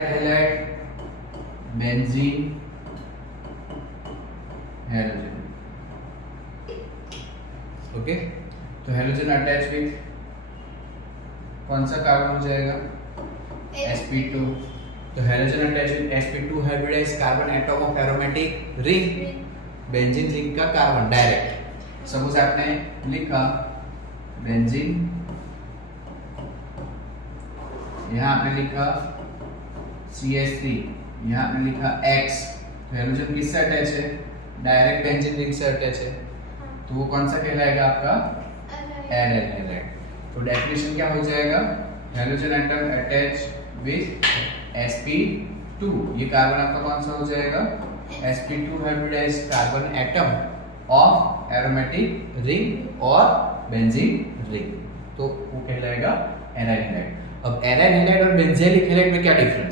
Halide, benzene, halogen. Okay, तो halogen attach with कौन सा कार्बन हो जाएगा? sp2। तो halogen attach with sp2 hybridised carbon atom of aromatic ring, benzene ring का कार्बन डायरेक्ट। सपोज आपने लिखा बेंजीन, यहाँ आपने लिखा CH3, यहाँ आपने लिखा X, तो हैलोजन किससे अटैच है? डायरेक्ट बेंजीन रिंग से अटैच है, तो वो कौन सा कहलाएगा आपका? Aryl halide. तो डेफिनेशन क्या हो जाएगा? Halogen atom attach with sp2, ये कार्बन आपका कौन सा हो जाएगा? sp2 hybridised carbon atom of aromatic ring और बेंजीन रिंग, तो वो कहलाएगा एराइल हैलाइड। अब एराइल हैलाइड और बेंजीलिक हैलाइड में क्या डिफरेंस?